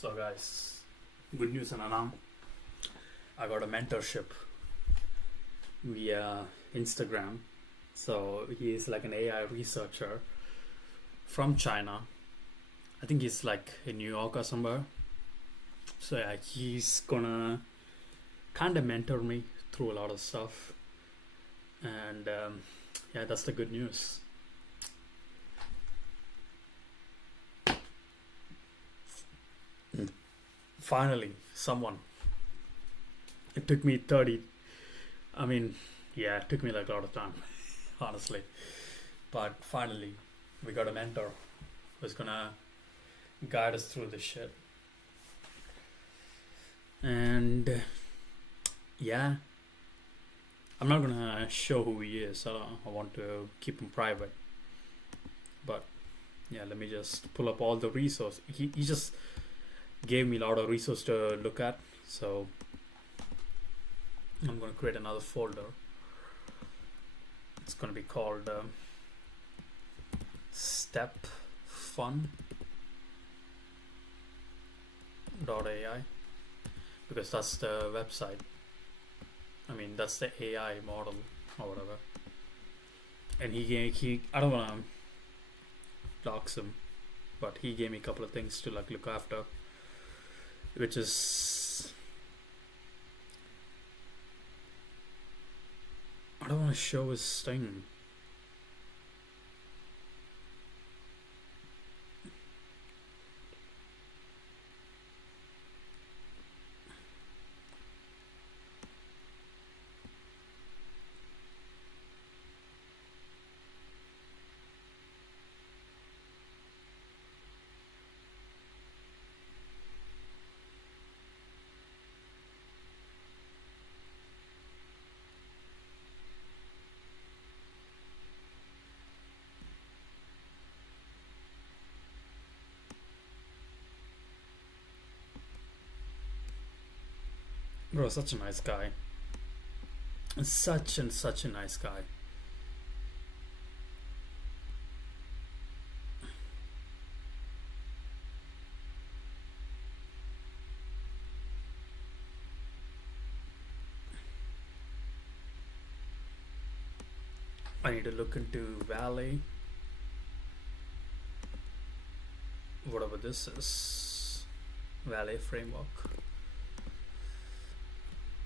So, guys, good news, Anam. I got a mentorship via Instagram. So, he is like an AI researcher from China. I think he's like in New York or somewhere. So, yeah, he's gonna kind of mentor me through a lot of stuff. And yeah, that's the good news. Finally, someone. It took me 30. I mean, yeah, it took me like a lot of time, honestly. But finally, we got a mentor who's gonna guide us through this shit. And yeah, I'm not gonna show who he is. I want to keep him private. But yeah, let me just pull up all the resources. He just gave me a lot of resources to look at. So I'm gonna create another folder. It's gonna be called Step Fun .ai because that's the website. I mean, that's the AI model or whatever. And he I don't wanna dox him, but he gave me a couple of things to like look after, which is I don't want to show his thing. Bro, such a nice guy. Such a nice guy. I need to look into Valet, whatever this is. Valet framework.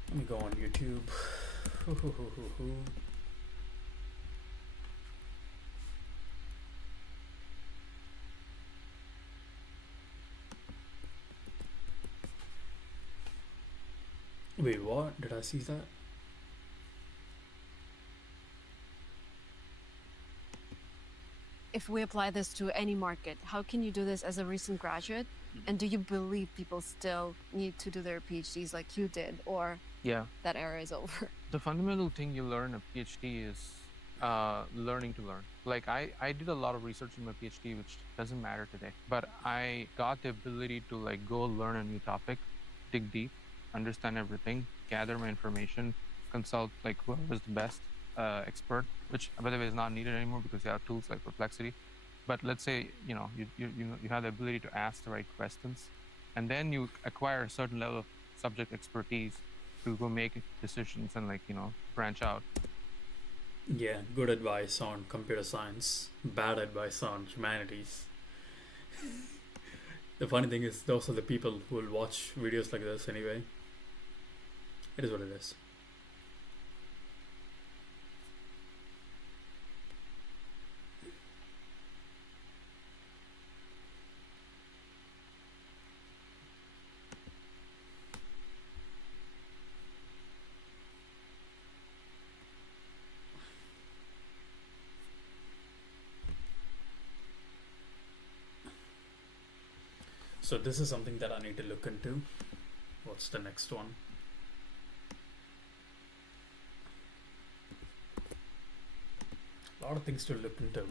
Let me go on YouTube. Wait, what? Did I see that? If we apply this to any market, how can you do this as a recent graduate? And do you believe people still need to do their PhDs like you did, or Yeah. that era is over? The fundamental thing you learn a PhD is learning to learn. Like I did a lot of research in my PhD, which doesn't matter today, but I got the ability to like go learn a new topic, dig deep, understand everything, gather my information, consult like whoever's the best expert, which by the way is not needed anymore because you have tools like Perplexity. But let's say you have the ability to ask the right questions, and then you acquire a certain level of subject expertise to go make decisions and like branch out. Yeah, good advice on computer science, bad advice on humanities. The funny thing is, those are the people who will watch videos like this anyway. It is what it is. So this is something that I need to look into. What's the next one? A lot of things to look into.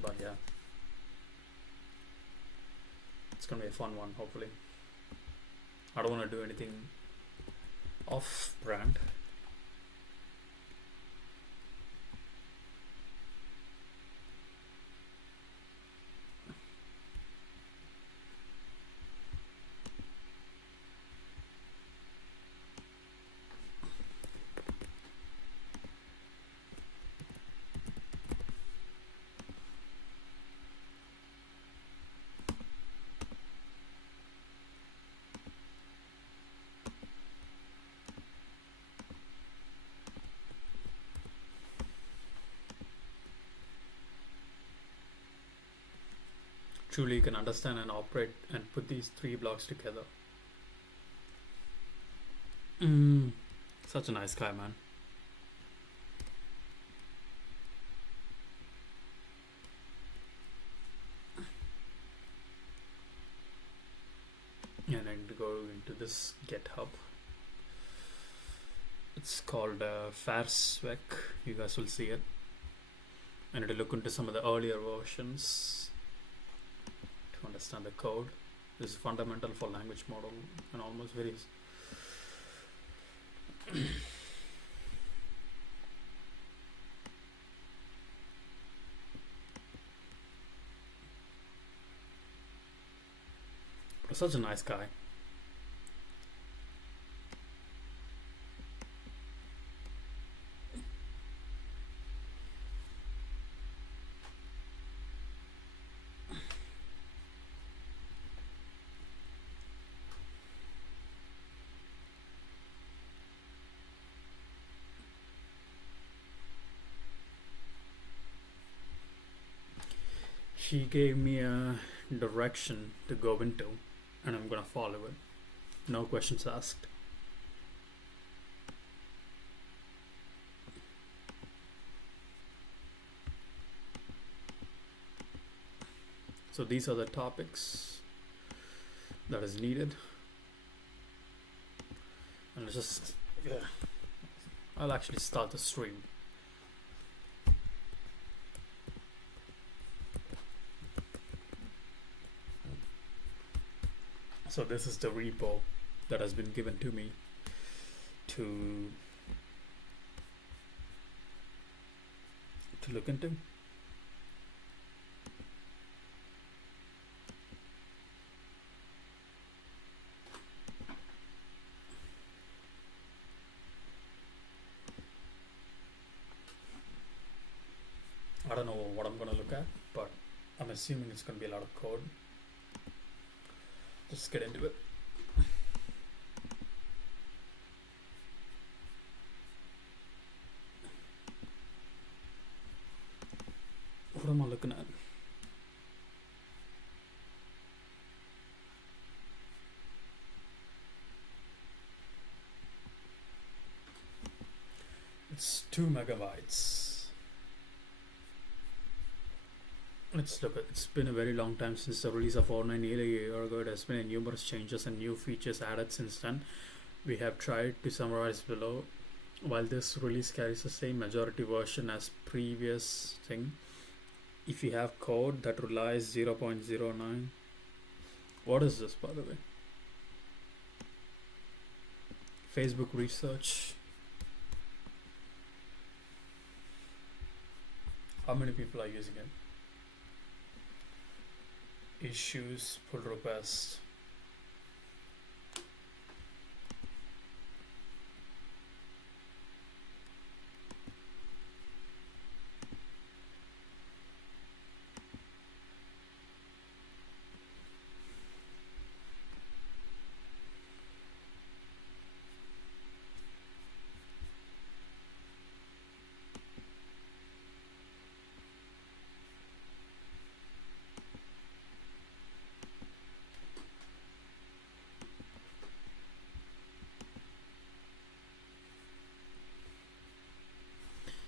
But yeah. It's gonna be a fun one, hopefully. I don't wanna do anything off brand. truly can understand and operate and put these three blocks together. Such a nice guy, man. And I need to go into this GitHub. It's called Farsvek. You guys will see it. I need to look into some of the earlier versions to understand the code. This is fundamental for language model and almost very such a nice guy. He gave me a direction to go into, and I'm gonna follow it. No questions asked. So these are the topics that is needed. And let's just, I'll actually start the stream. So this is the repo that has been given to me to look into. I don't know what I'm gonna look at, but I'm assuming it's gonna be a lot of code. Let's get into it. What am I looking at? It's 2 megabytes. Let's look at, it's been a very long time since the release of 4.9. Nearly a year ago. It has been numerous changes and new features added since then. We have tried to summarize below. While this release carries the same majority version as previous thing, if you have code that relies 0.09, what is this, by the way? Facebook research. How many people are using it? Issues, pull request.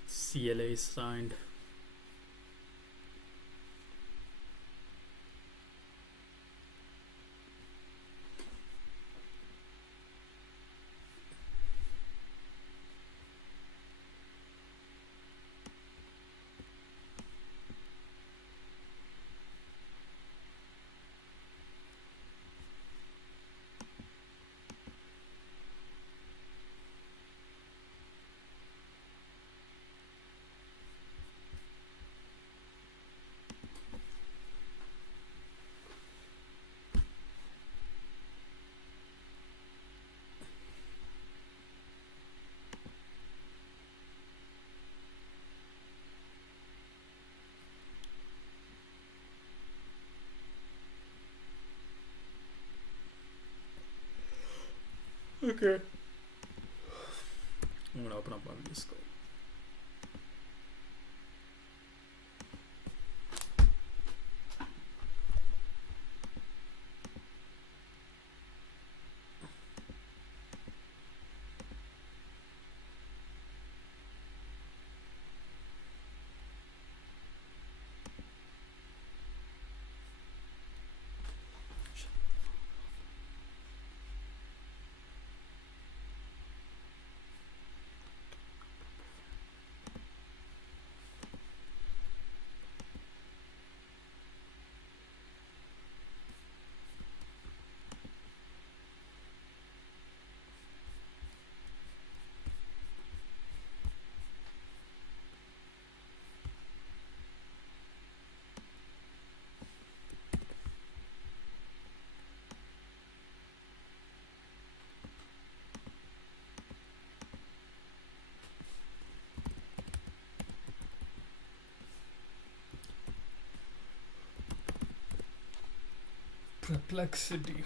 CLA is signed. Okay. I'm gonna open up my Discord. Perplexity.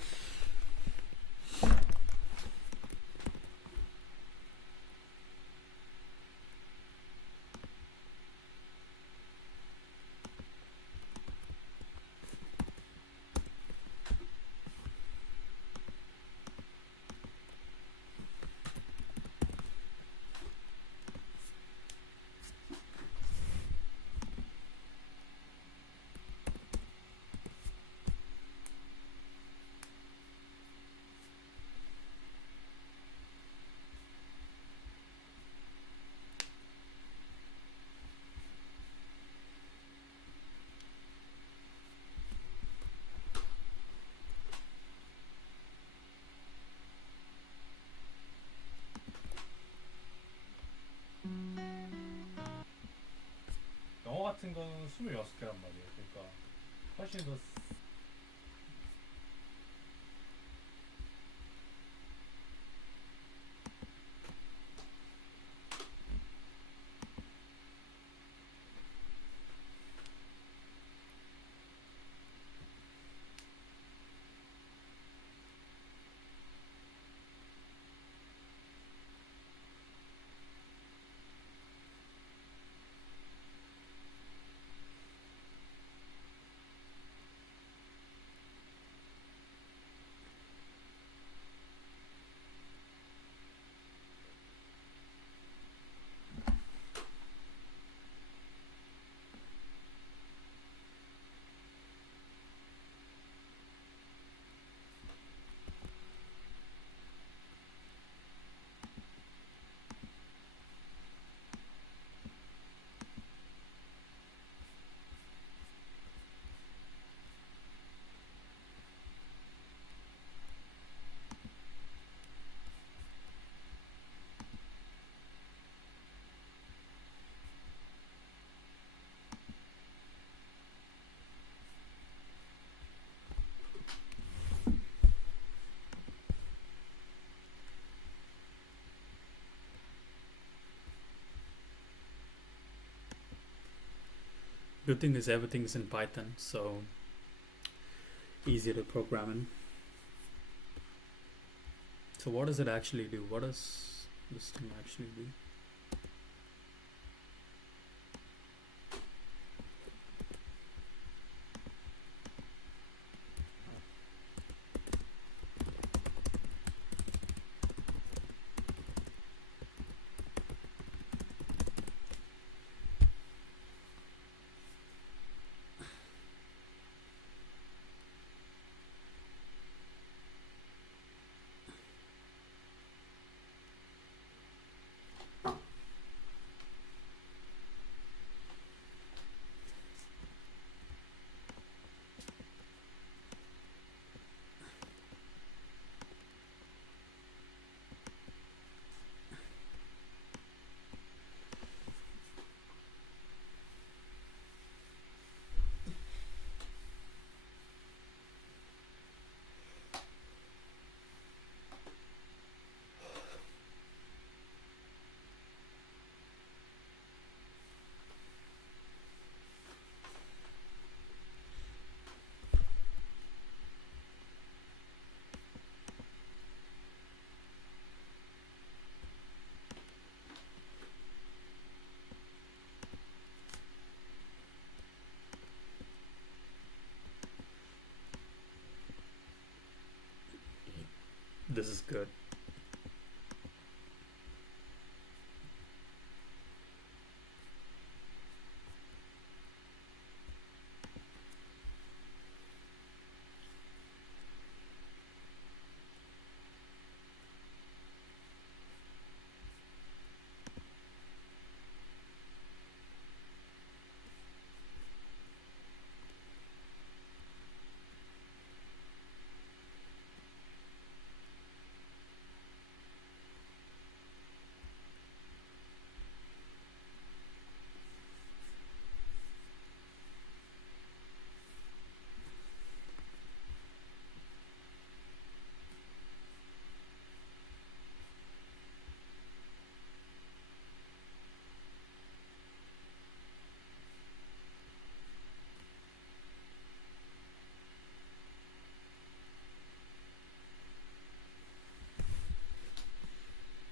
영어 같은 거는 26개란 말이에요. 그러니까 훨씬 더 Good thing is everything is in Python, so easy to program in. So what does it actually do? What does this thing actually do? This is good.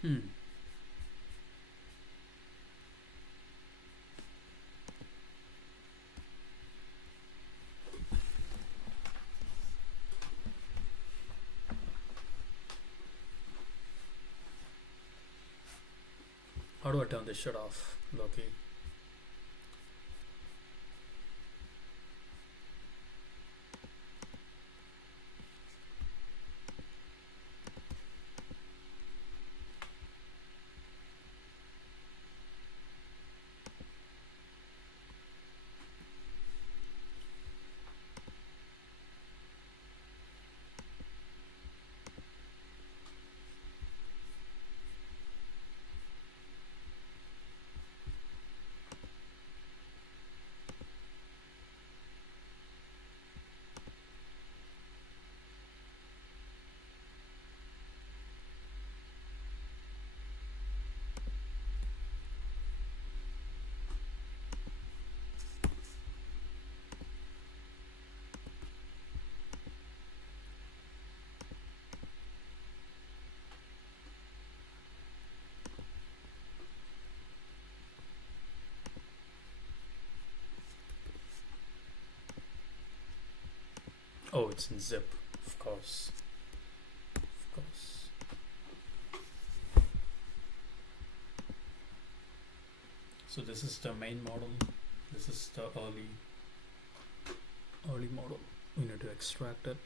Hmm. How do I turn this shit off, Loki? Oh, it's in zip, of course. Of course. So this is the main model. This is the early model. We need to extract it.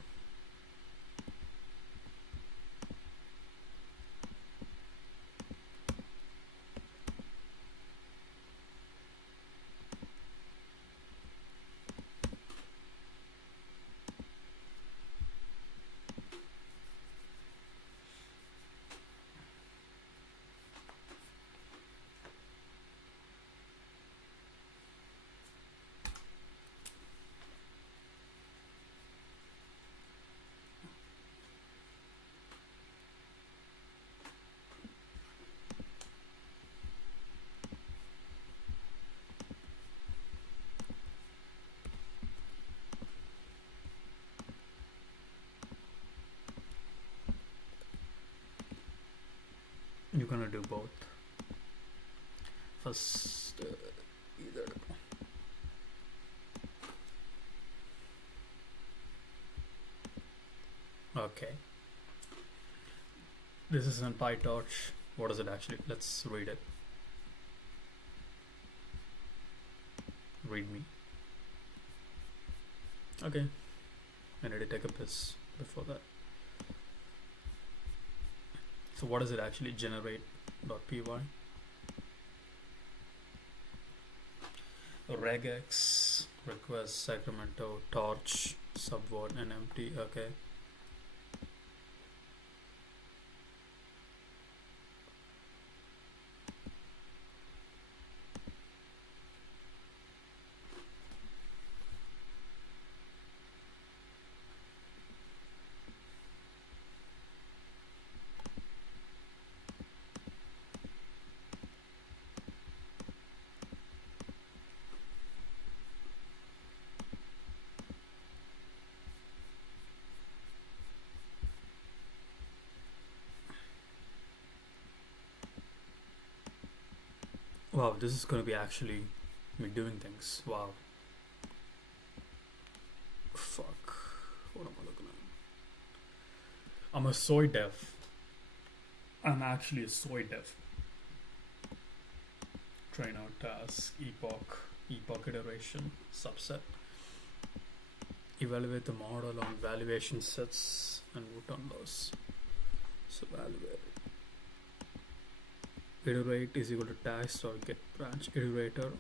You're gonna do both. First, either. Okay. This is in PyTorch. What is it actually? Let's read it. Read me. Okay. I need to take a piss before that. So what does it actually generate? .py. Regex request Sacramento torch subvert and empty. Okay. Wow, this is gonna be actually me doing things. Wow. Fuck. What am I looking at? I'm a soy dev. I'm actually a soy dev. Train out task, epoch iteration, subset. Evaluate the model on valuation sets and root on those. So evaluate. Iterate is equal to task or get branch iterator.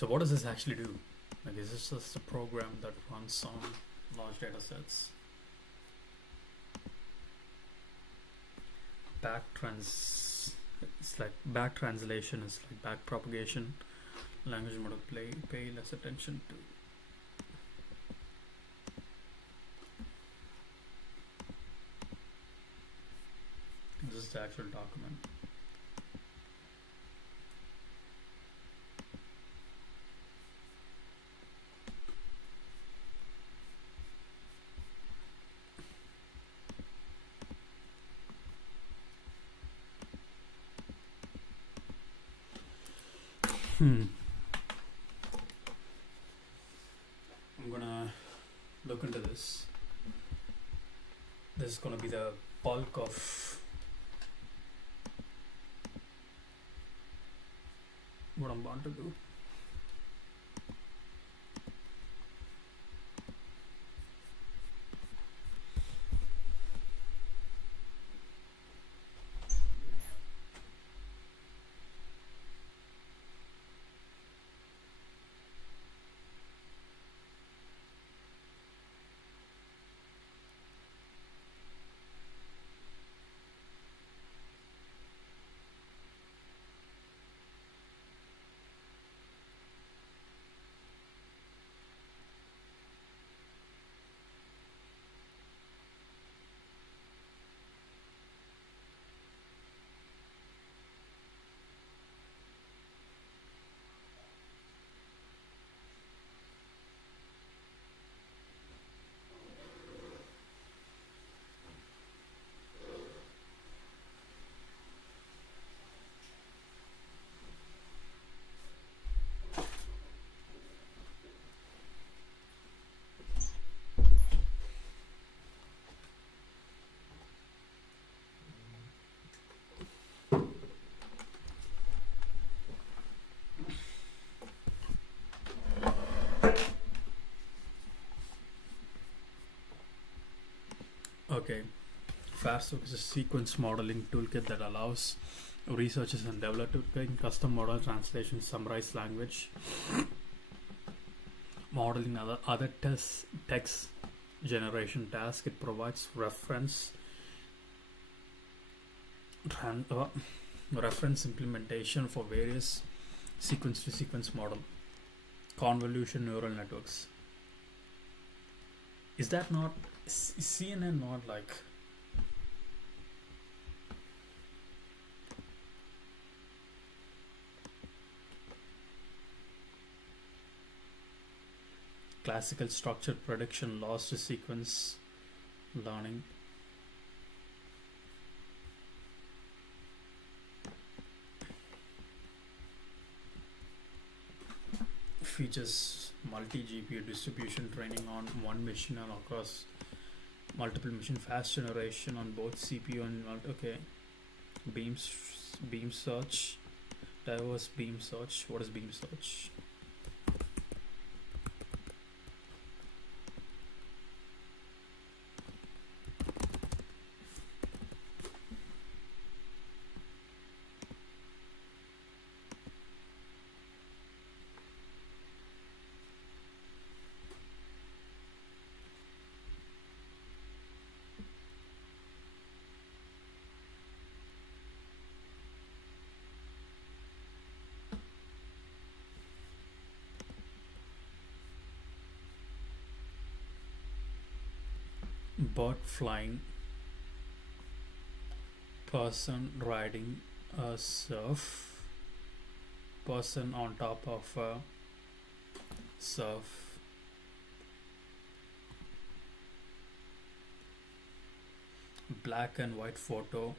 So what does this actually do? Like, is this just a program that runs on large data sets? It's like back translation is like back propagation. Language model pay less attention to. This is the actual document. I'm gonna look into this. This is gonna be the bulk of what I'm about to do. Okay, FastSoak is a sequence modeling toolkit that allows researchers and developers to custom model translation, summarize language, modeling other text generation tasks. It provides reference implementation for various sequence to sequence model, convolution neural networks. Is that not CNN not like classical structured prediction loss to sequence learning? Features multi-GPU distribution training on one machine and across multiple machine, fast generation on both CPU and beam search, diverse beam search. What is beam search? Bird flying, person riding a surf, person on top of a surf, black and white photo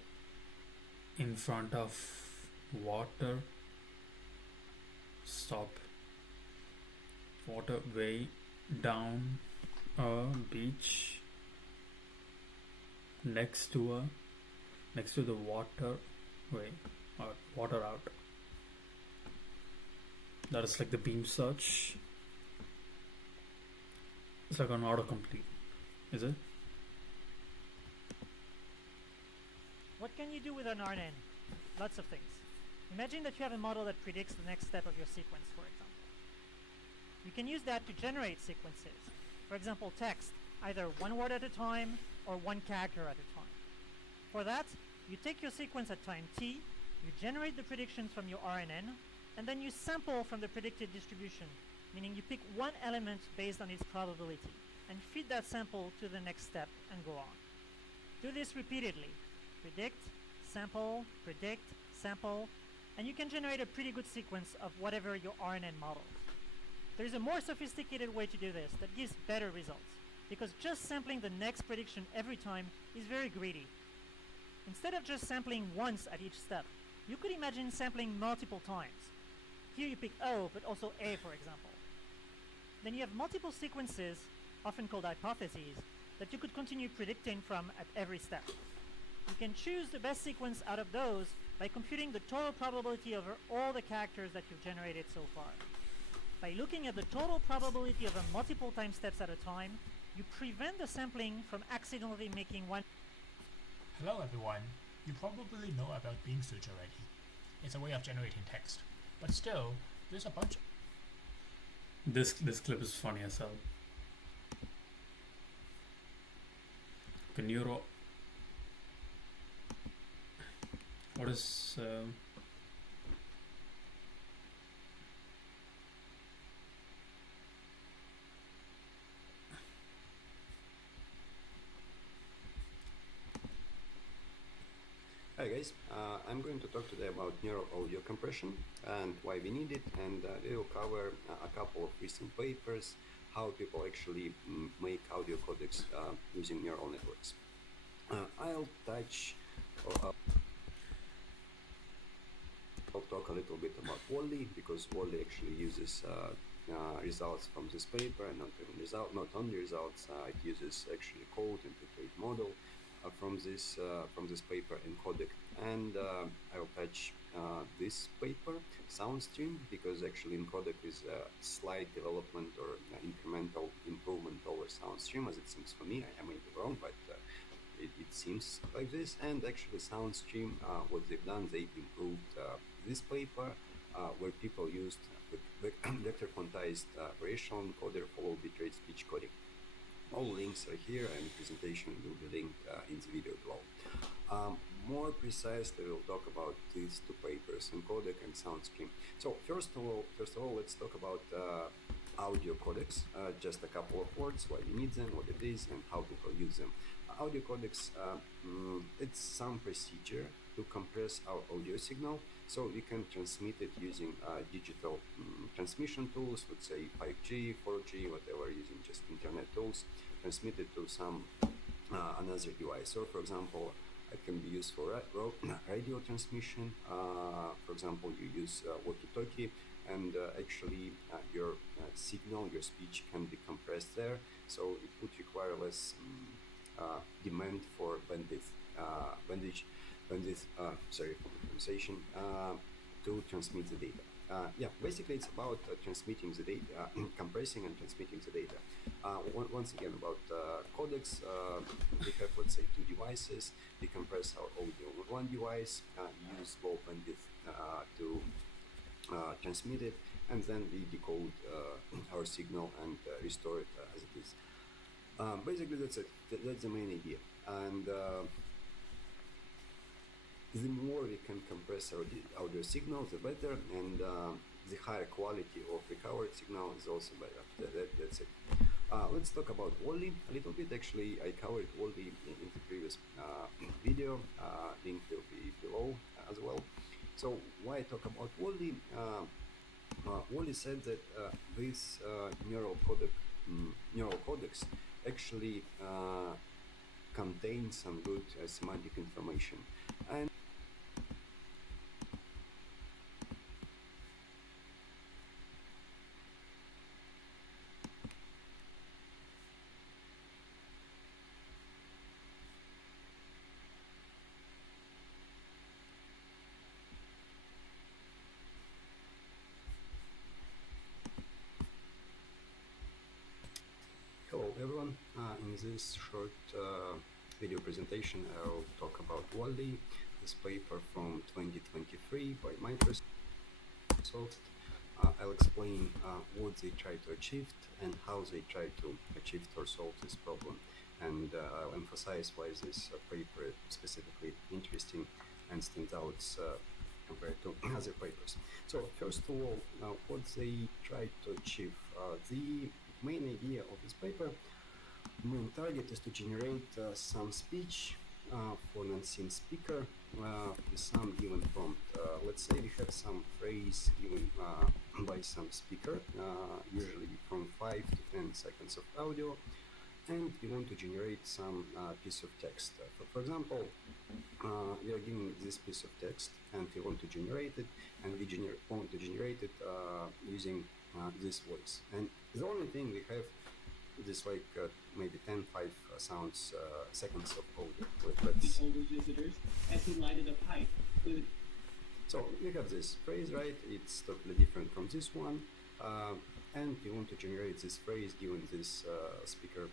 in front of water, stop, water way down a beach, next to the water way or water out. That is like the beam search. It's like an autocomplete, is it? What can you do with an RNN? Lots of things. Imagine that you have a model that predicts the next step of your sequence, for example. you can use that to generate sequences. For example, text, either one word at a time or one character at a time. For that, you take your sequence at time t, you generate the predictions from your RNN, and then you sample from the predicted distribution, meaning you pick one element based on its probability, and feed that sample to the next step and go on. Do this repeatedly. Predict, sample, predict, sample, and you can generate a pretty good sequence of whatever your RNN models. There is a more sophisticated way to do this that gives better results, because just sampling the next prediction every time is very greedy. Instead of just sampling once at each step, you could imagine sampling multiple times. Here you pick O, but also A, for example. Then you have multiple sequences, often called hypotheses, that you could continue predicting from at every step. You can choose the best sequence out of those by computing the total probability over all the characters that you've generated so far. By looking at the total probability over multiple time steps at a time, you prevent the sampling from accidentally making one. Hello everyone, you probably know about Bing Search already. It's a way of generating text. But still, there's a bunch. This clip is funny as hell. Okay, what is Hi guys, I'm going to talk today about neural audio compression and why we need it, and we will cover a couple of recent papers, how people actually make audio codecs using neural networks. I'll talk a little bit about Wally, because Wally actually uses results from this paper, and not only results, it uses actually code and to create model from this paper in codec. And I will touch this paper, SoundStream, because actually in codec is a slight development or incremental improvement over SoundStream, as it seems for me. I may be wrong, but it seems like this. And actually SoundStream, what they've done, they improved this paper where people used vector quantized variational encoder for bitrate speech coding. All links are here, and the presentation will be linked in the video below. More precisely, we'll talk about these two papers, encodec and SoundStream. So first of all, let's talk about audio codecs. Just a couple of words: why we need them, what it is, and how people use them. Audio codecs, it's some procedure to compress our audio signal, so we can transmit it using digital transmission tools, let's say 5G, 4G, whatever, using just internet tools, transmit it to some another device. So for example, it can be used for radio transmission. For example, you use walkie-talkie, and actually your signal, your speech can be compressed there, so it would require less demand for bandwidth, sorry for the pronunciation, to transmit the data. Yeah, basically it's about transmitting the data, compressing and transmitting the data. Once again, about codecs, we have, let's say, two devices. We compress our audio with one device, use low bandwidth to transmit it, and then we decode our signal and restore it as it is. Basically, that's it. That's the main idea. And the more we can compress our audio signal, the better, and the higher quality of recovered signal is also better. That's it. Let's talk about Wally a little bit. Actually, I covered Wally in the previous video. Link will be below as well. So why I talk about Wally? Wally said that this neural codecs actually contain some good semantic information. And hello everyone, in this short video presentation I'll talk about Wally, this paper from 2023 by Microsoft. I'll explain what they try to achieve and how they try to achieve or solve this problem. And I'll emphasize why this paper is specifically interesting and stands out compared to other papers. So first of all, what they try to achieve. The main idea of this paper, main target is to generate some speech for an unseen speaker with some given prompt. Let's say we have some phrase given by some speaker, usually from 5 to 10 seconds of audio, and we want to generate some piece of text. For example, we are given this piece of text and we want to generate it, and we want to generate it using this voice. And the only thing we have this like maybe 5 seconds of audio. Let's Told his visitors as he lighted a pipe with So we have this phrase, right? It's totally different from this one, and we want to generate this phrase given this speaker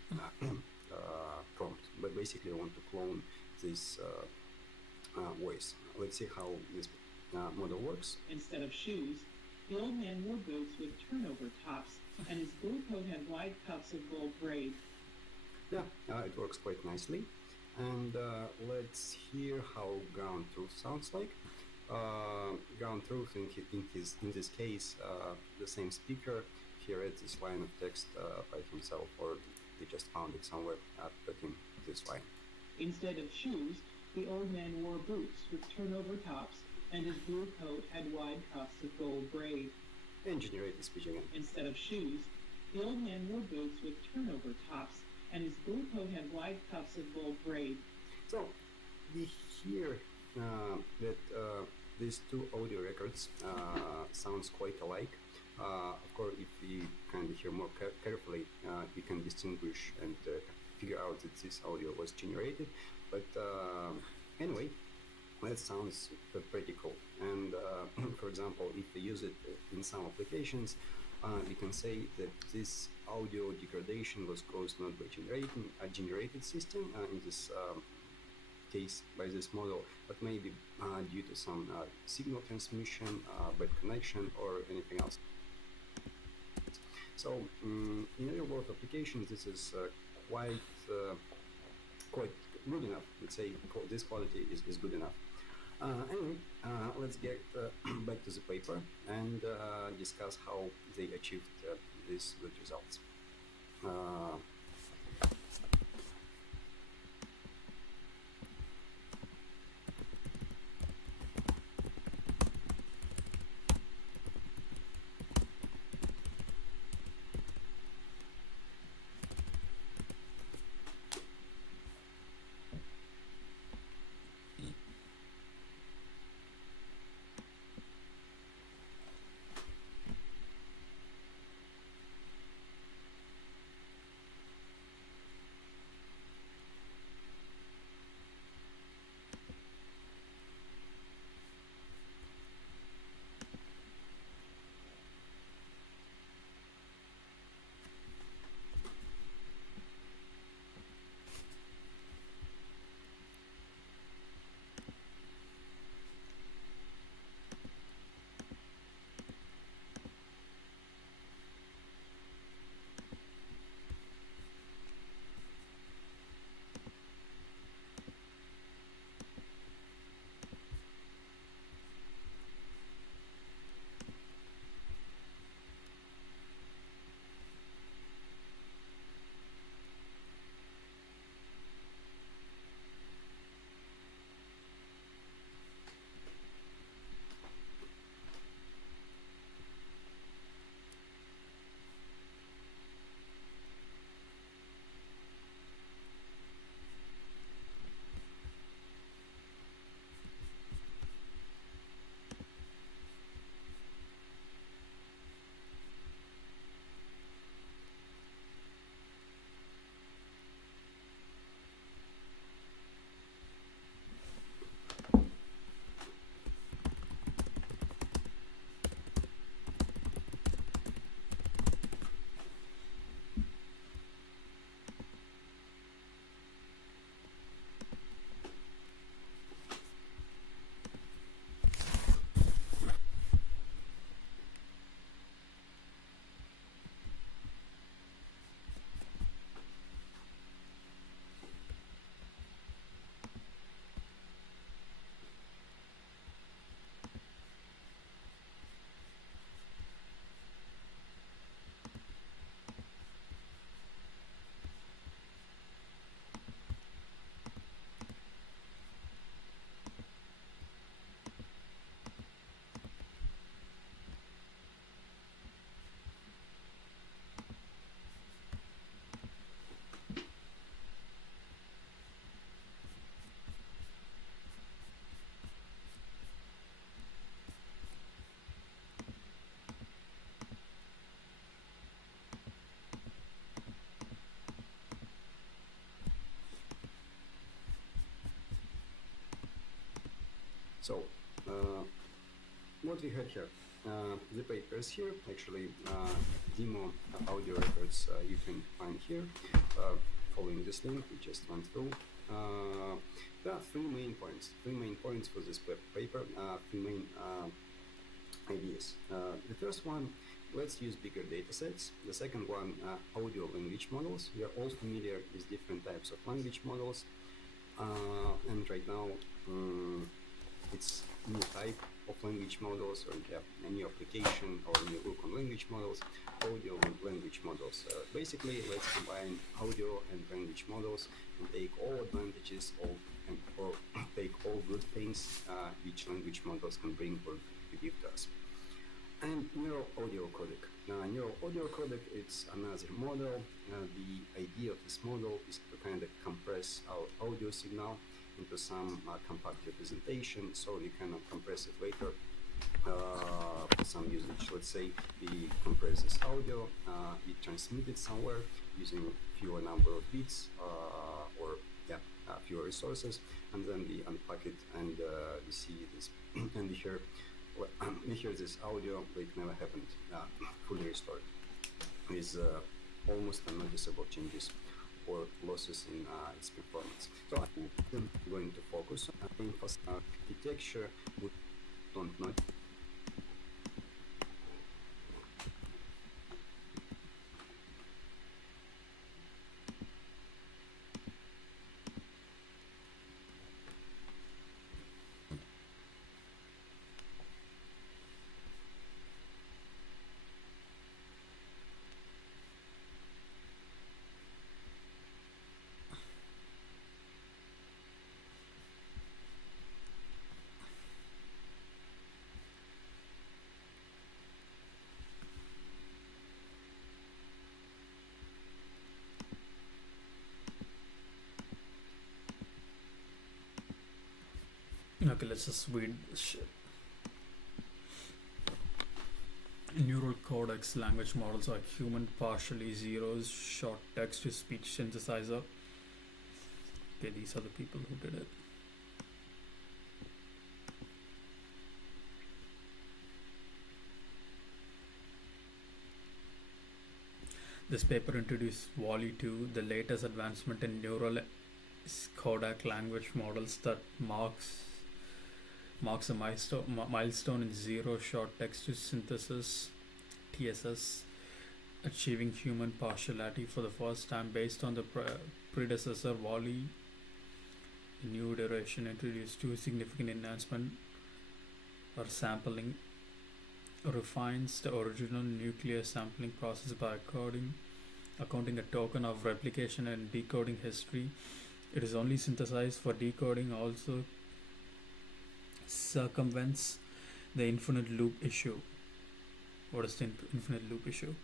prompt. But basically, we want to clone this voice. Let's see how this model works. instead of shoes. The old man wore boots with turnover tops, and his blue coat had wide cuffs of gold braid. Yeah, it works quite nicely. And let's hear how ground truth sounds like. Ground truth in this case, the same speaker. He read this line of text by himself, or he just found it somewhere, putting this line. Instead of shoes, the old man wore boots with turnover tops, and his blue coat had wide cuffs of gold braid. And generate the speech again. Instead of shoes, the old man wore boots with turnover tops, and his blue coat had wide cuffs of gold braid. So we hear that these two audio records sounds quite alike. Of course, if we kind of hear more carefully, we can distinguish and figure out that this audio was generated. But anyway, that sounds pretty cool. And for example, if we use it in some applications, we can say that this audio degradation was caused not by generating a generated system in this case by this model, but maybe due to some signal transmission, bad connection, or anything else. So in real-world applications, this is quite good enough. Let's say this quality is good enough. Anyway, let's get back to the paper and discuss how they achieved these good results. So what we have here, the papers here, actually demo audio records you can find here, following this link we just went through. There are three main points for this paper, three main ideas. The first one, let's use bigger data sets. The second one, audio language models. We are all familiar with different types of language models, and right now it's new type of language models, or you have a new application or new look on language models, audio and language models. Basically, let's combine audio and language models and take all advantages or take all good things which language models can bring or give to us. And neural audio codec. Neural audio codec, it's another model. The idea of this model is to kind of compress our audio signal into some compact representation, so you cannot compress it later for some usage. Let's say we compress this audio, we transmit it somewhere using fewer number of bits or fewer resources, and then we unpack it and we see this and we hear this audio like never happened, fully restored, with almost unnoticeable changes or losses in its performance. So I'm going to focus on architecture. We don't know. Okay, let's just read this shit. Neural codecs language models are human partially zeros short text to speech synthesizer. Okay, these are the people who did it. This paper introduced WALL-E 2, the latest advancement in neural codec language models that marks a milestone in zero short text to synthesis (TSS), achieving human partiality for the first time based on the predecessor WALL-E. The new iteration introduced two significant enhancements. Or sampling refines the original nuclear sampling process by accounting a token of replication and decoding history. It is only synthesized for decoding, also circumvents the infinite loop issue. What is the infinite loop issue?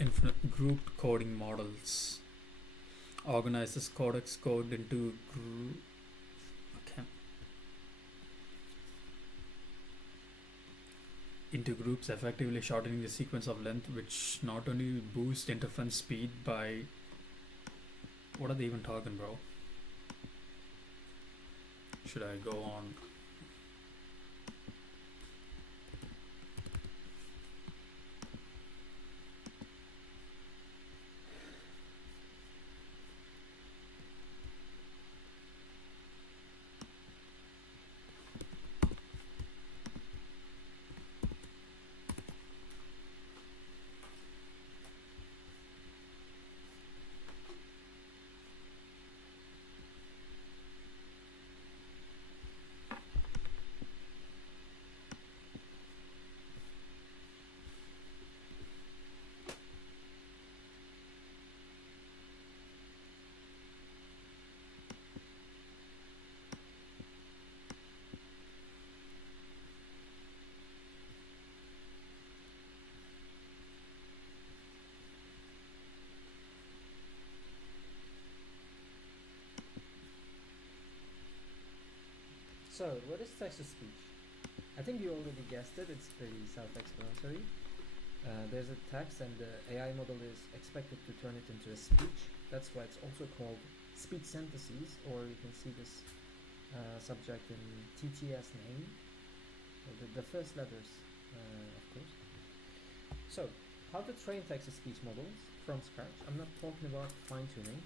Infinite grouped coding models organizes codex code into groups, effectively shortening the sequence of length, which not only boosts interference speed by... What are they even talking, bro? Should I go on? So, what is text-to-speech? I think you already guessed it, it's pretty self-explanatory. There's a text and the AI model is expected to turn it into a speech. That's why it's also called speech synthesis, or you can see this subject in TTS name, the first letters, of course. So, how to train text-to-speech models from scratch. I'm not talking about fine-tuning,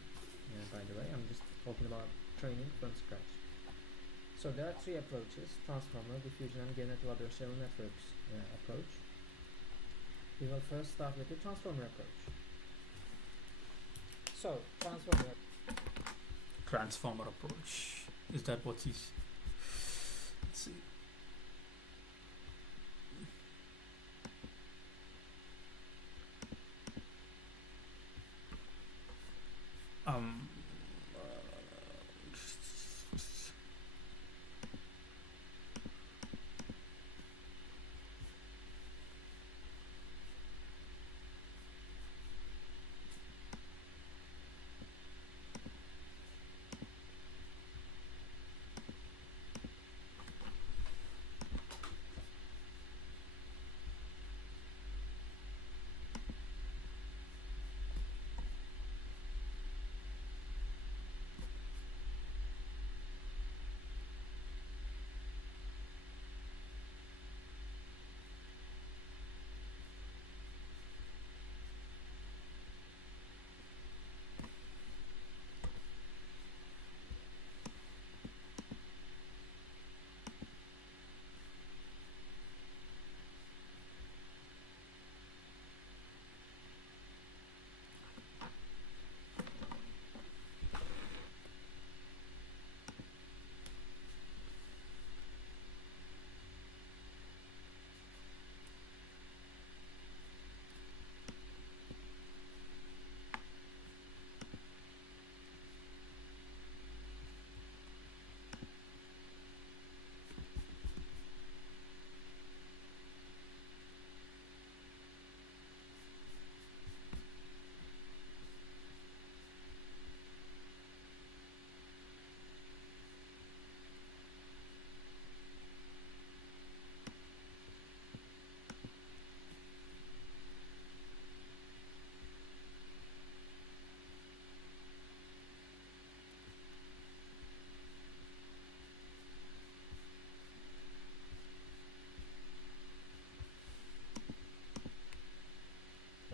by the way, I'm just talking about training from scratch. So there are three approaches: transformer, diffusion, and generative adversarial networks approach. We will first start with the transformer approach. So, Transformer approach. Is that what he's... Let's see. Um...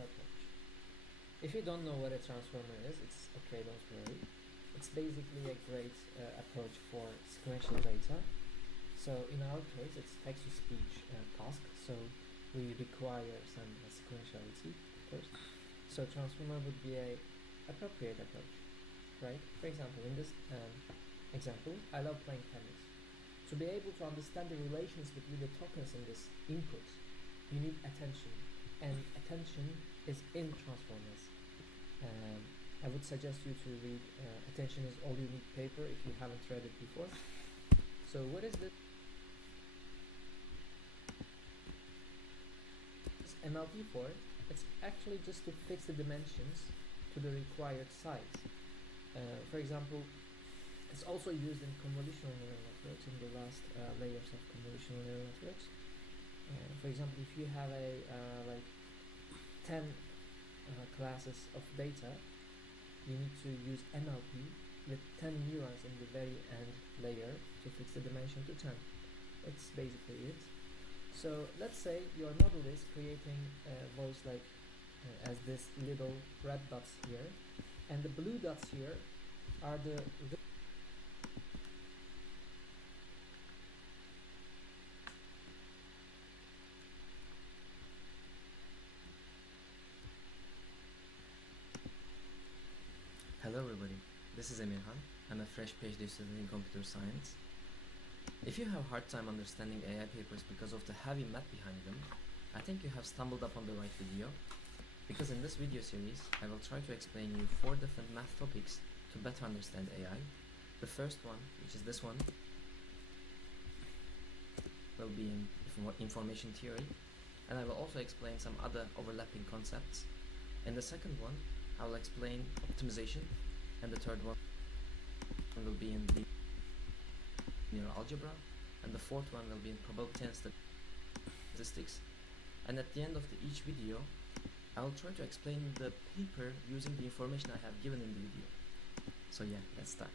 approach. If you don't know what a transformer is, it's okay, don't worry. It's basically a great approach for sequential data. So in our case, it's text-to-speech task, so we require some sequentiality, of course. So transformer would be a appropriate approach, right? For example, in this example, I love playing tennis. To be able to understand the relations between the tokens in this input, you need attention, and attention is in transformers. I would suggest you to read Attention is All You Need paper if you haven't read it before. So what is this MLP for? It's actually just to fix the dimensions to the required size. For example, it's also used in convolutional neural networks, in the last layers of convolutional neural networks. For example, if you have a like 10 classes of data, you need to use MLP with 10 neurons in the very end layer to fix the dimension to 10. That's basically it. So let's say your model is creating a voice like as this little red dots here, and the blue dots here are the Hello everybody, this is Emirhan. I'm a fresh PhD student in computer science. If you have a hard time understanding AI papers because of the heavy math behind them, I think you have stumbled upon the right video, because in this video series I will try to explain you 4 different math topics to better understand AI. The first one, which is this one, will be in information theory, and I will also explain some other overlapping concepts. In the second one, I will explain optimization, and the third one will be in linear algebra, and the fourth one will be in probability and statistics. And at the end of each video, I'll try to explain the paper using the information I have given in the video. So yeah, let's start.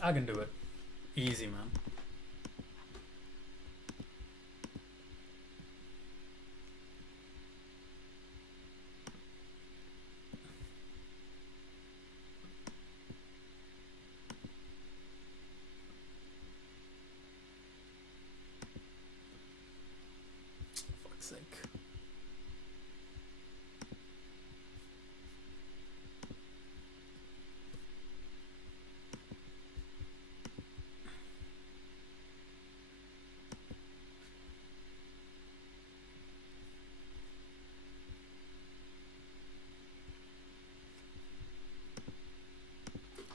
I can do it. Easy, man. Fuck's sake.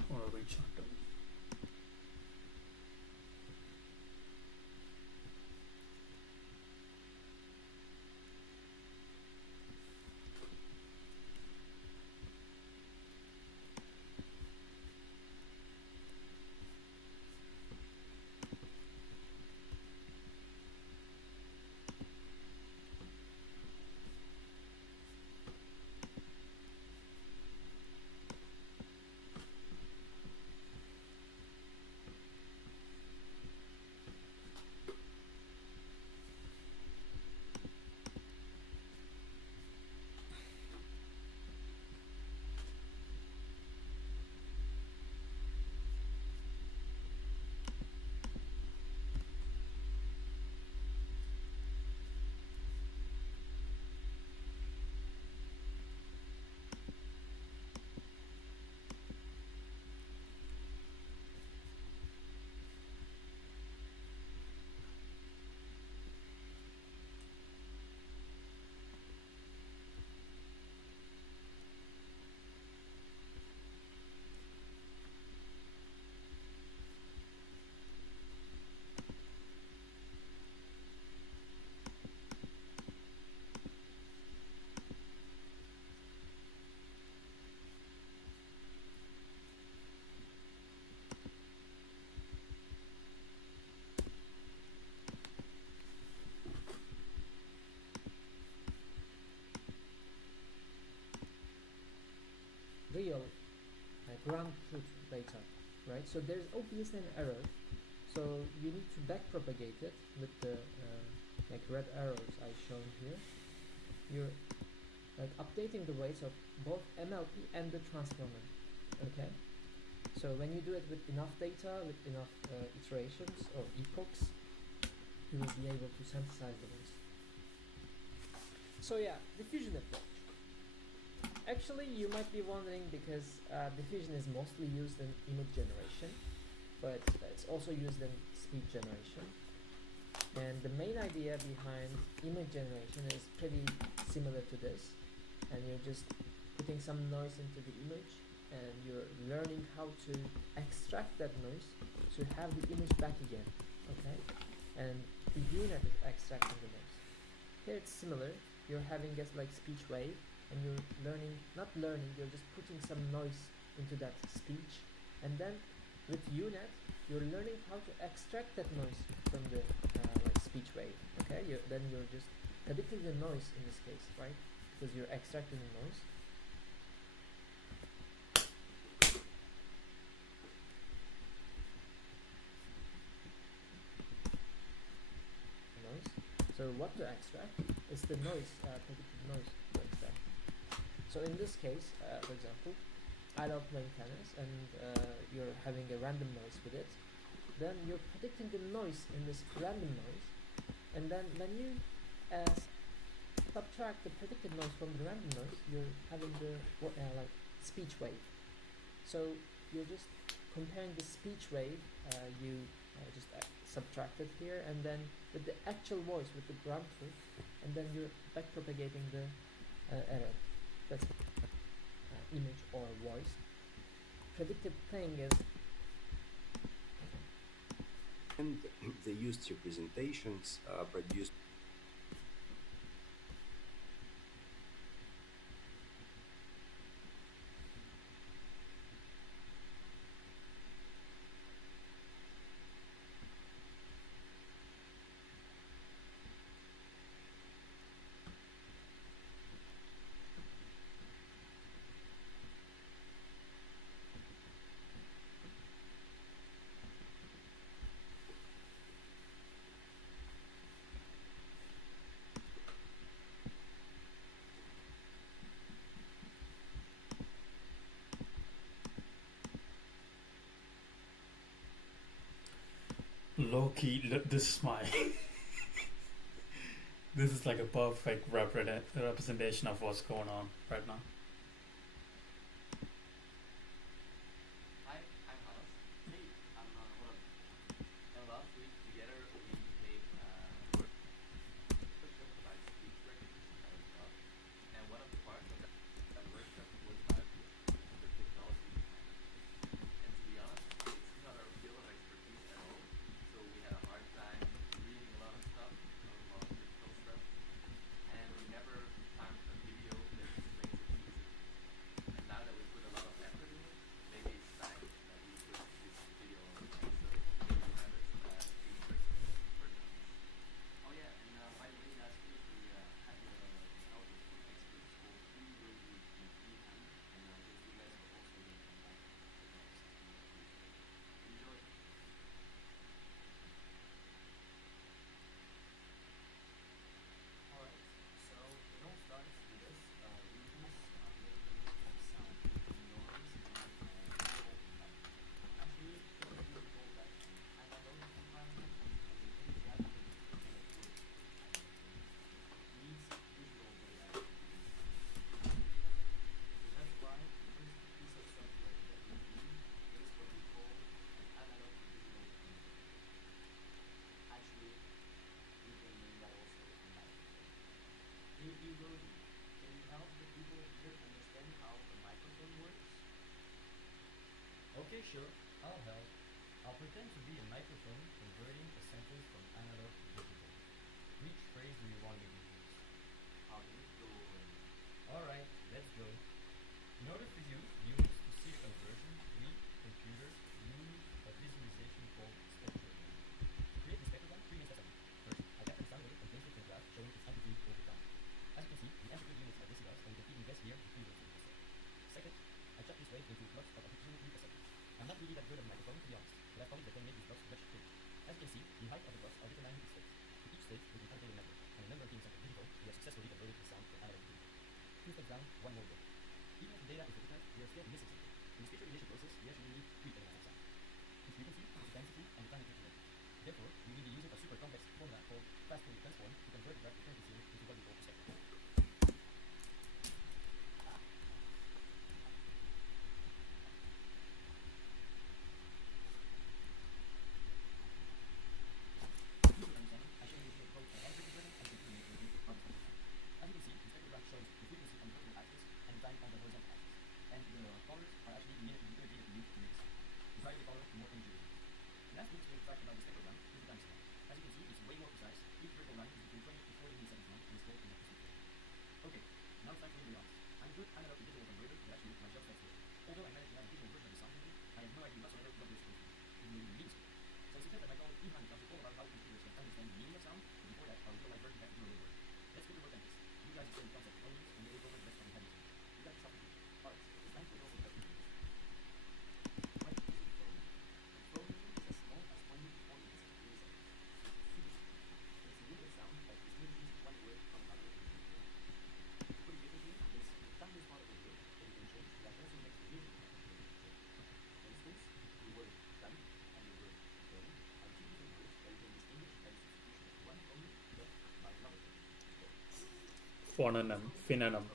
Or a reach out to me. input data, right? So there's obviously an error. So you need to backpropagate it with the like red arrows I shown here. You're like updating the weights of both MLP and the transformer. Okay. So when you do it with enough data, with enough iterations or epochs, you will be able to synthesize the noise. So yeah, diffusion approach. Actually, you might be wondering because diffusion is mostly used in image generation, but it's also used in speech generation. And the main idea behind image generation is pretty similar to this. And you're just putting some noise into the image, and you're learning how to extract that noise to have the image back again, okay? And the unit is extracting the noise. Here it's similar. You're having a like speech wave, and you're learning, not learning, you're just putting some noise into that speech, and then with UNet, you're learning how to extract that noise from the like speech wave. Okay, then you're just predicting the noise in this case, right? Because you're extracting the noise. So what to extract is the noise, predicted noise to extract. So in this case, for example, I love playing tennis, and you're having a random noise with it. Then you're predicting the noise in this random noise, and then when you subtract the predicted noise from the random noise, you're having the like speech wave. So you're just comparing the speech wave you just subtracted here, and then with the actual voice, with the ground truth, and then you're backpropagating the error. That's image or voice. Predicted thing is, and they used representations produced. Low-key, this is my this is like a perfect representation of what's going on right now. Hi, I'm Hannes. Hey, I'm Ronald. And last week together we made a workshop about speech recognition that we got. And one of the parts of that workshop was about the technology behind it. And to be honest, it's not our field of expertise at all. So we had a hard time reading a lot of stuff, a lot of technical stuff. And we never found a video that explains it easily. And now that we put a lot of effort in it, maybe it's time that we put this video online. So here you have it, speech recognition for dummies. Oh yeah, and by the way, last week we had help with the experts called Uberly and Ethan, and those two guys are also going to come back to Enjoy. Alright, so it all starts with us using making sound, noise, and visual impact. Actually, should we call that an analog environment as it is rather than an electronic environment? Needs visual data to be used. So that's why the first piece of software that we use is what we call an analog visual converter. Actually, you can name that also a microphone. Hey Eugody, can you help the people here understand how a microphone works? Okay, sure, I'll help. I'll pretend to be a microphone converting a sentence from analog to digital. Which phrase do you want me to use? How you doing? Alright, let's go. In order for humans to see a conversion, we, computers, use a visualization called spectrogram. To create the spectrogram, 3 main steps are needed. First, I capture the sound wave and place it in a graph showing its amplitude over time. As you can see, the amplitude units are decibels, and you can even guess here the keywords in the set. Second, I chop this wave into blocks of approximately a second. successfully converted the sound from analog to digital. 2 steps down, 1 more bit. Even if the data is recognized, we are still missing something. In the speech recognition process, we actually need 3 elements of sound: its frequency, its intensity, and the time it takes to make. Therefore, we will be using a super complex formula called fast Fourier transform to convert the graphic current series into what we call perspective. Phononym, phenonym.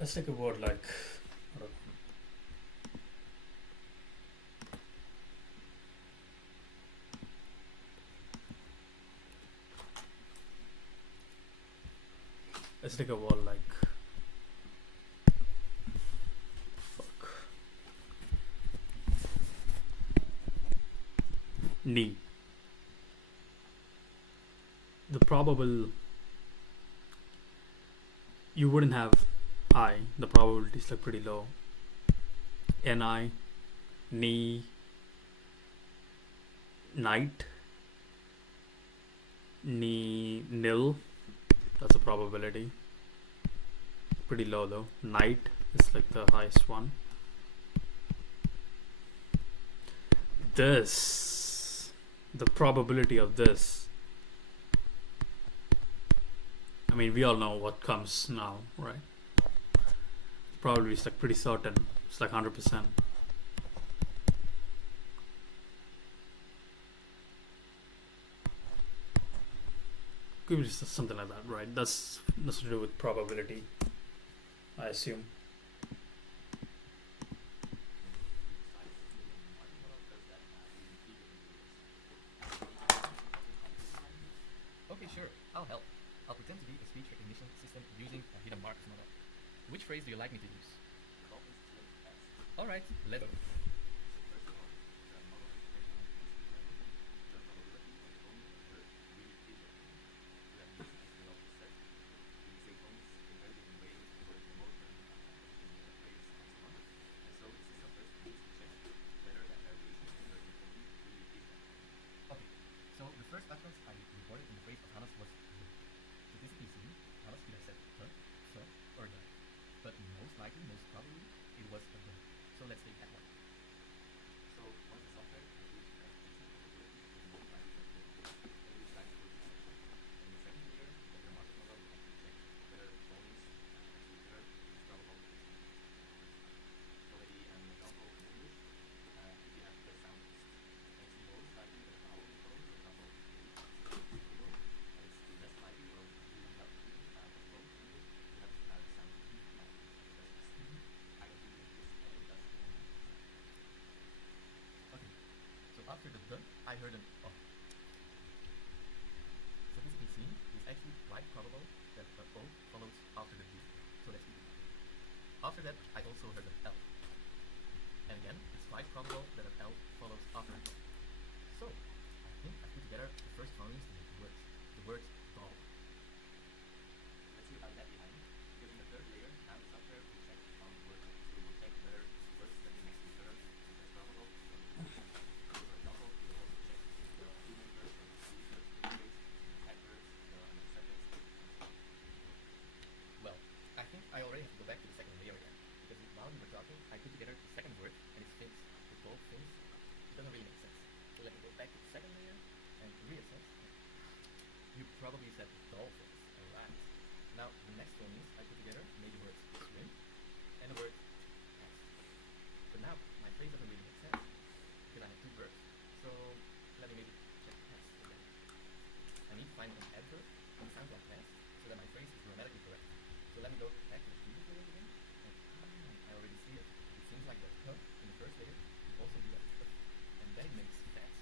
Let's take a word like, I don't know, let's take a word like, fuck, knee. The probable, you wouldn't have I, the probability is like pretty low. Ni, knee, night, knee, nil, that's a probability. Pretty low though. Night is like the highest one. This, the probability of this, I mean, we all know what comes now, right? Probably it's like pretty certain. It's like 100%. Could be just something like that, right? That's to do with probability, I assume. Okay, sure, I'll help. I'll pretend to be a speech recognition system using a hidden Markov model. Which phrase do you like me to use? Alright, let's go. Okay, so the first utterance I recorded in the phrase of Hannes was statistically seen. Hannes could have said or the. But most likely, most probably, it was a the. So let's take that one. So once the software has reached a decent probability, it will most likely set the every time for this section. In the second layer, the grammatical model will actually check whether the phonics actually occurred in this probable case. So maybe an example in English, if you have the sound test, and it's most likely that a vowel will follow, for example, and it's less likely or you will not possible after the done, I heard an oh. So this is seen is actually quite probable that the O follows after the D. So let's see. After that, I also heard an L. And again, it's quite probable that an L follows after an O. So I think I put together the first phonemes to make the words. The word doll. Let's see about that behind. Because in the third layer, now the software will check on words. So it will check whether words standing next to each other is as probable. So for example, we will also check the human verbs and the C verbs, the traits, the adverbs, the subjects. Well, I think I already have to go back to the second layer again. Because while we were talking, I put together the second word and it's fins. The both fins. It doesn't really make sense. So let me go back to the second layer and reassess. You probably said dolphins. Alright. Now the next one is I put together maybe the word swim and the word test. But now my phrase doesn't really make sense because I have two verbs. So let me maybe check test again. I need to find an adverb that sounds like test so that my phrase is grammatically correct. So let me go back to the previous layer again. And I already see it. It seems like the H in the first layer can also be a F. And then it makes fast.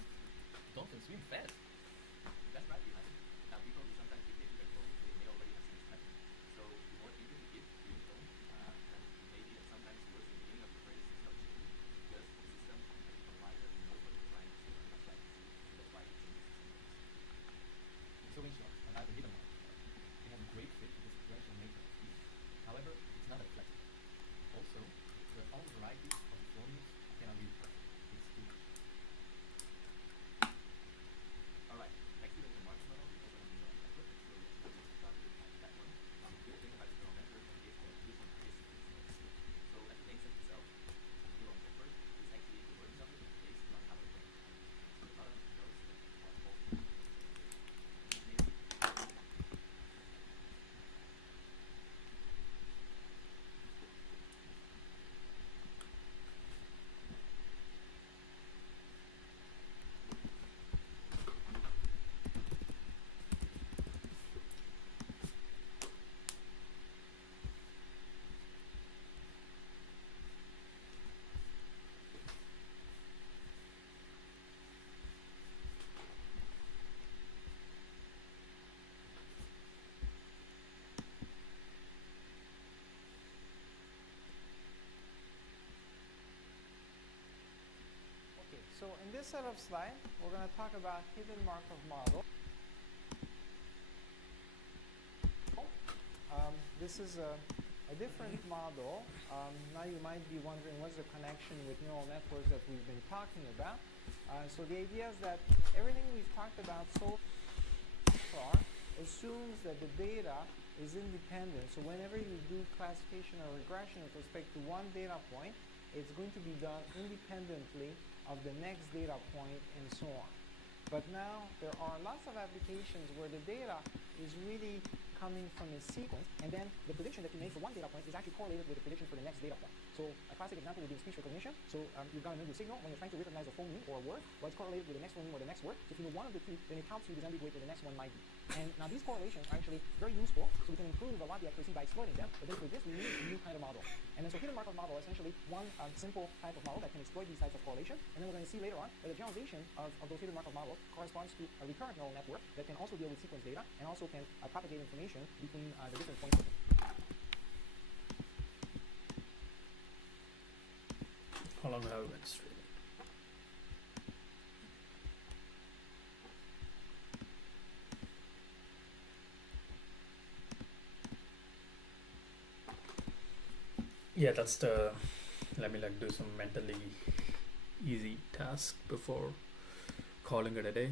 Dolphins swim fast. That's right behind. Now people who sometimes dictate to their phone, they may already have seen this pattern. So the more eager you give to your phone, then maybe that sometimes the words in the beginning of the phrase is not changing because the system and the provider knows what you're trying to say or not trying to say. So that's why it changes sometimes. So in short, about the hidden mark, they have a great fit with the sequential nature of speech. However, it's not reflective. Also, the all varieties of the phonemes cannot be perfect. It's too much. Alright, next to the remarks model, we also have the neural network. So let's start with that one. The good thing about the neural network is that this one is sequence. So as the name says itself, the neural network is actually the working of it is based on our brain. So a lot of nodes that are both. Okay, so in this set of slides, we're going to talk about hidden Markov model. This is a different model. Now you might be wondering what's the connection with neural networks that we've been talking about. So the idea is that everything we've talked about so far assumes that the data is independent. So whenever you do classification or regression with respect to one data point, it's going to be done independently of the next data point and so on. But now there are lots of applications where the data is really coming from a sequence, and then the prediction that you made for one data point is actually correlated with the prediction for the next data point. So a classic example would be in speech recognition. So you've got a new signal. When you're trying to recognize a phoneme or a word, well, it's correlated with the next phoneme or the next word. So if you know one of the two, then it helps you disambiguate where the next one might be. And now these correlations are actually very useful, so we can improve a lot the accuracy by exploiting them. But then for this, we need a new kind of model. And then so hidden Markov model is essentially one simple type of model that can exploit these types of correlation. And then we're going to see later on that the generalization of those hidden Markov models corresponds to a recurrent neural network that can also deal with sequence data and also can propagate information between the different points of it. How long have we been streaming? Yeah, that's the, let me like do some mentally easy task before calling it a day.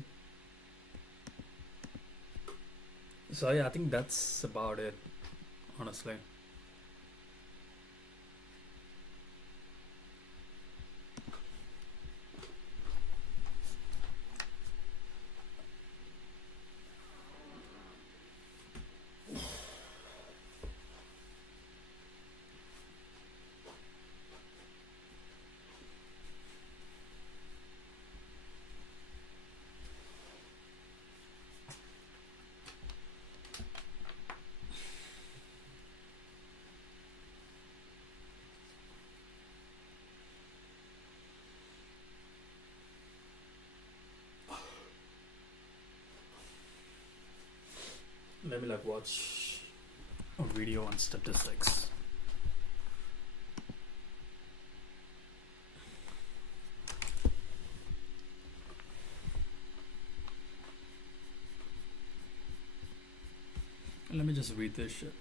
So yeah, I think that's about it, honestly. let me like watch a video on statistics. Let me just read this shit.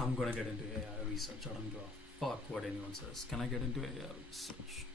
I'm gonna get into AI research. I don't give a fuck what anyone says. Can I get into AI research?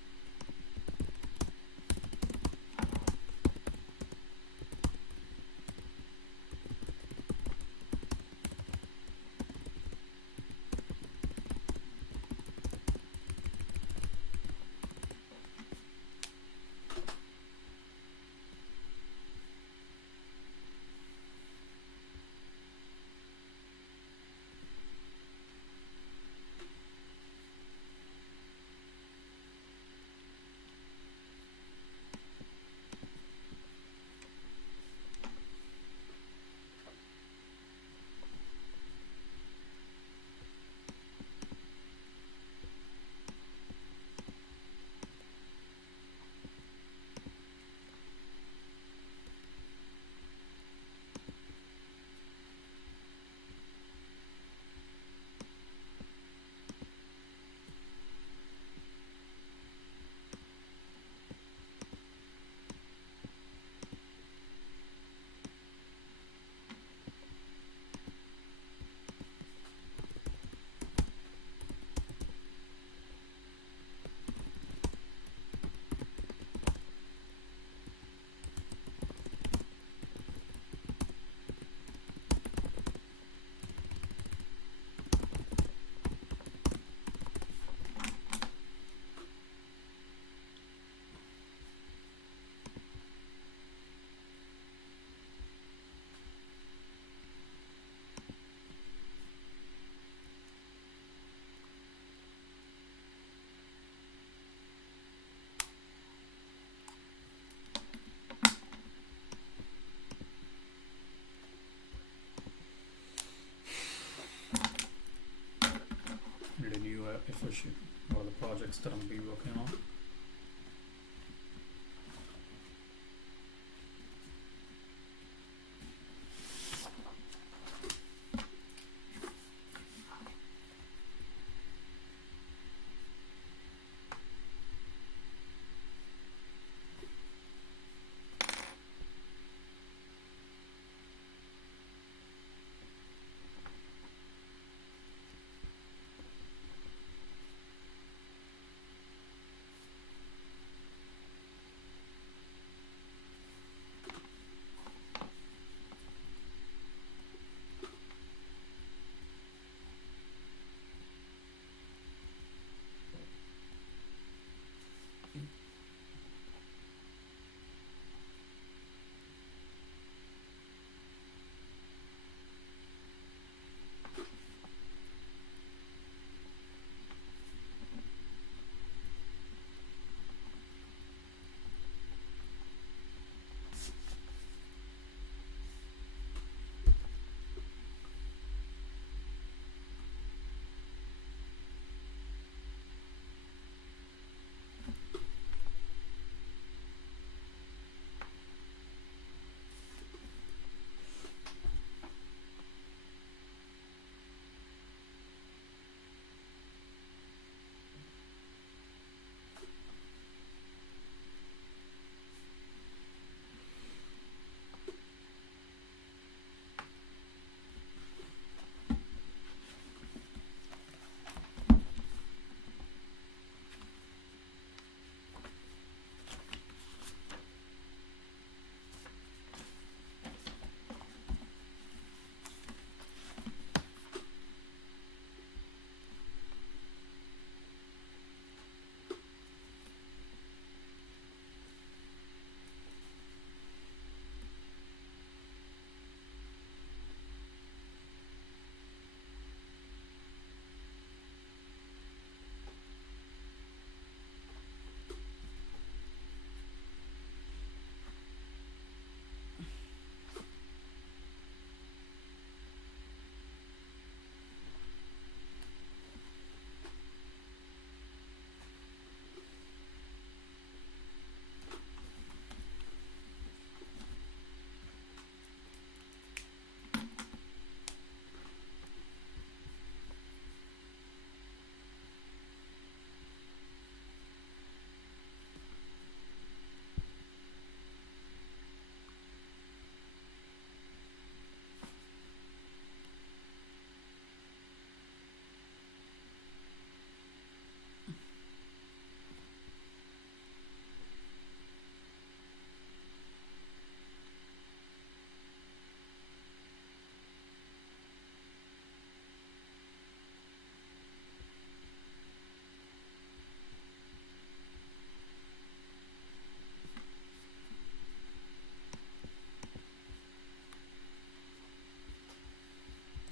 Need a new efficient. What are the projects that I'm be working on?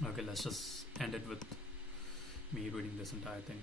Okay, let's just end it with me reading this entire thing.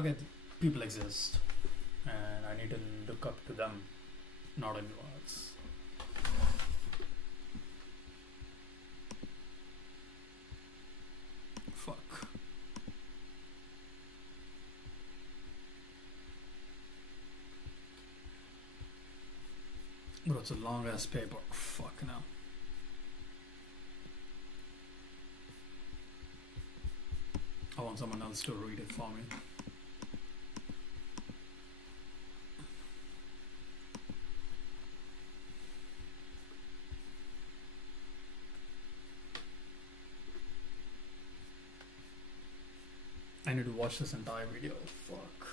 okay, people exist, and I need to look up to them, not anyone else. Fuck. Bro, it's a long ass paper. Fuck now. I want someone else to read it for me. I need to watch this entire video. Fuck.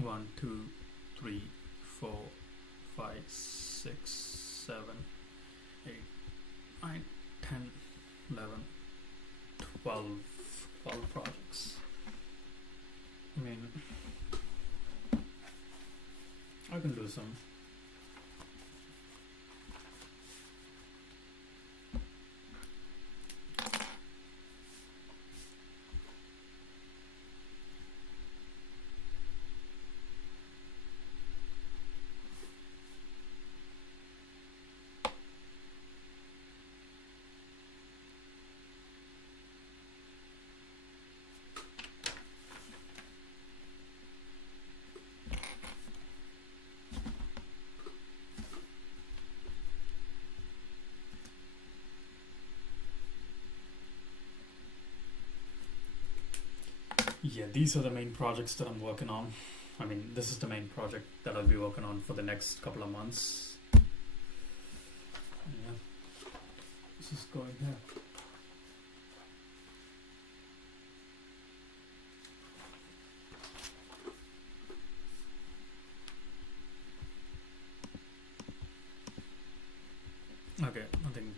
One, two, 3, 4, 5, 6, 7, 8, 9, 10, 11, 12 projects. I mean, I can do some. Yeah, these are the main projects that I'm working on. I mean, this is the main project that I'll be working on for the next couple of months. Yeah, this is going here. Okay, I think